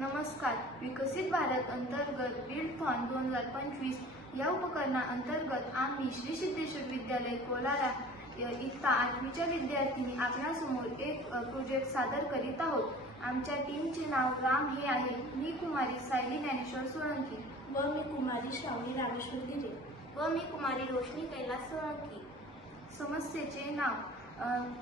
नमस्कार. विकसित भारत अंतर्गत बिल्डथॉन दोन हजार पंचवीस या उपकरणा अंतर्गत आम्ही श्री सिद्धेश्वर विद्यालय कोलारा इयत्ता आठवीच्या विद्यार्थ्यांनी आपणासमोर एक प्रोजेक्ट सादर करीत आहोत. आमच्या टीमचे नाव राम हे आहे. मी कुमारी सायली ज्ञानेश्वर सोळंकी. व मी कुमारी श्रावणी रामेश्वर गिरे. व मी कुमारी रोशनी कैलास सोळंकी. समस्येचे नाव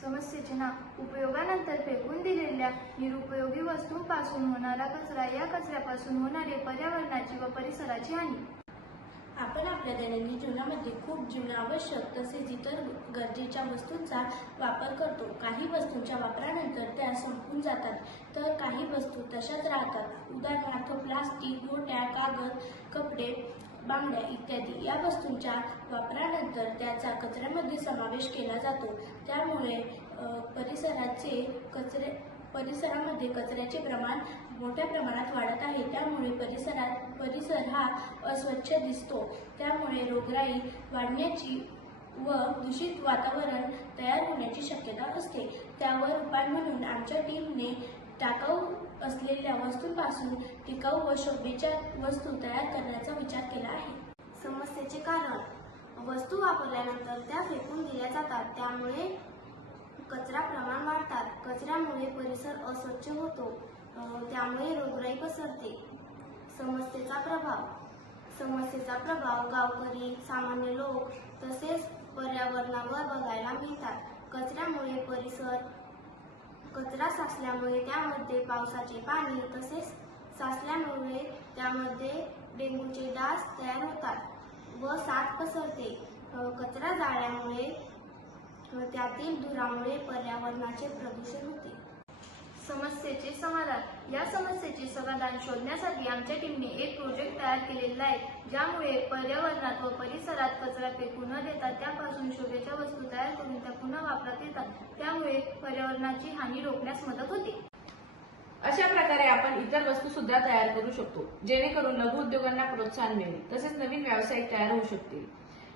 समस्येचे नाव उपयोगानंतर फेकून दिलेल्या निरुपयोगी वस्तूंपासून होणारा कचरा या कचऱ्यापासून होणारे पर्यावरणाची व परिसराची हानी. आपण आपल्या दैनंदिन जीवनामध्ये खूप जीवनावश्यक तसेच इतर गरजेच्या वस्तूंचा वापर करतो. काही वस्तूंच्या वापरानंतर त्या संपून जातात. तर काही वस्तू तशाच राहतात. उदाहरणार्थ प्लास्टिक गोट्या कागद कपडे बांगड्या इत्यादी. या वस्तूंच्या वापरानंतर त्याचा कचऱ्यामध्ये समावेश केला जातो. त्यामुळे परिसराचे कचरे परिसरामध्ये कचऱ्याचे प्रमाण मोठ्या प्रमाणात वाढत आहे. त्यामुळे परिसरात परिसर हा अस्वच्छ दिसतो. त्यामुळे रोगराई वाढण्याची व दूषित वातावरण तयार होण्याची शक्यता असते. त्यावर उपाय म्हणून आमच्या टीमने टाकाऊ असलेल्या वस्तूंपासून टिकाऊ व शोभेच्या वस्तू तयार करण्याचा विचार केला आहे. समस्येचे कारण. वस्तू वापरल्यानंतर त्या फेकून दिल्या जातात. त्यामुळे कचऱ्यामुळे परिसर अस्वच्छ होतो. त्यामुळे रोगराई पसरते. समस्येचा प्रभाव. समस्येचा प्रभाव गावकरी सामान्य लोक तसेच पर्यावरणावर बघायला मिळतात. कचऱ्यामुळे परिसर कचरा साचल्यामुळे त्यामध्ये पावसाचे पाणी तसेच साचल्यामुळे त्यामध्ये डेंग्यूचे डास तयार होतात व साथ पसरते. कचरा जाळल्यामुळे त्यातील धुरामुळे पर्यावरणाचे प्रदूषण होते. समस्येचे समाधान. या समस्येचे समाधान शोधण्यासाठी आमच्या टीमने एक प्रोजेक्ट तयार केलेला आहे ज्यामुळे पर्यावरणात व परिसरात कचरा फेकू न देता त्यापासून शोभेच्या वस्तू तयार करून त्या पुन्हा वापरात येतात. त्यामुळे पर्यावरणाची हानी रोखण्यास मदत होते. अशा प्रकारे आपण इतर वस्तू सुद्धा तयार करू शकतो जेणेकरून लघु उद्योगांना प्रोत्साहन मिळेल तसेच नवीन व्यावसायिक तयार होऊ शकतील.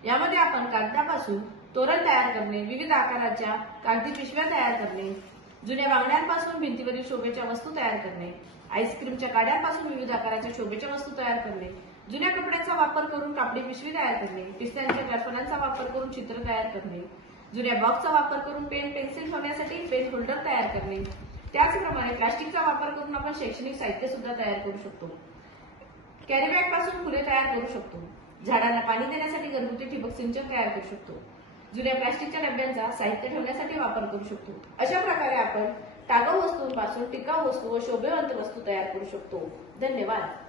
यामध्ये आपण कागदापासून तोरण तयार करणे विविध आकाराच्या कागदी पिशव्या तयार करणे जुन्या बांगड्यांपासून भिंतीवरील शोभेच्या वस्तू तयार करणे आईस्क्रीमच्या काड्यांपासून विविध आकाराच्या शोभेच्या वस्तू तयार करणे जुन्या कपड्यांचा वापर करून कापडी पिशवी तयार करणे पिस्त्यांच्या ग्राफनांचा वापर करून चित्र तयार करणे जुन्या बॉक्सचा वापर करून पेन पेन्सिल ठेवण्यासाठी पेन होल्डर तयार करणे. त्याचप्रमाणे प्लास्टिकचा वापर करून आपण शैक्षणिक साहित्य सुद्धा तयार करू शकतो. कॅरीबॅगपासून फुले तयार करू शकतो. झाडांना पाणी देण्यासाठी सिंचन तयार करू शकतो. जुन्या प्लास्टिकच्या डब्यांचा साहित्य ठेवण्यासाठी वापर करू शकतो. अशा प्रकारे आपण टाकाऊ वस्तूंपासून टिकाऊ वस्तू व शोभेवंत वस्तू तयार करू शकतो. धन्यवाद.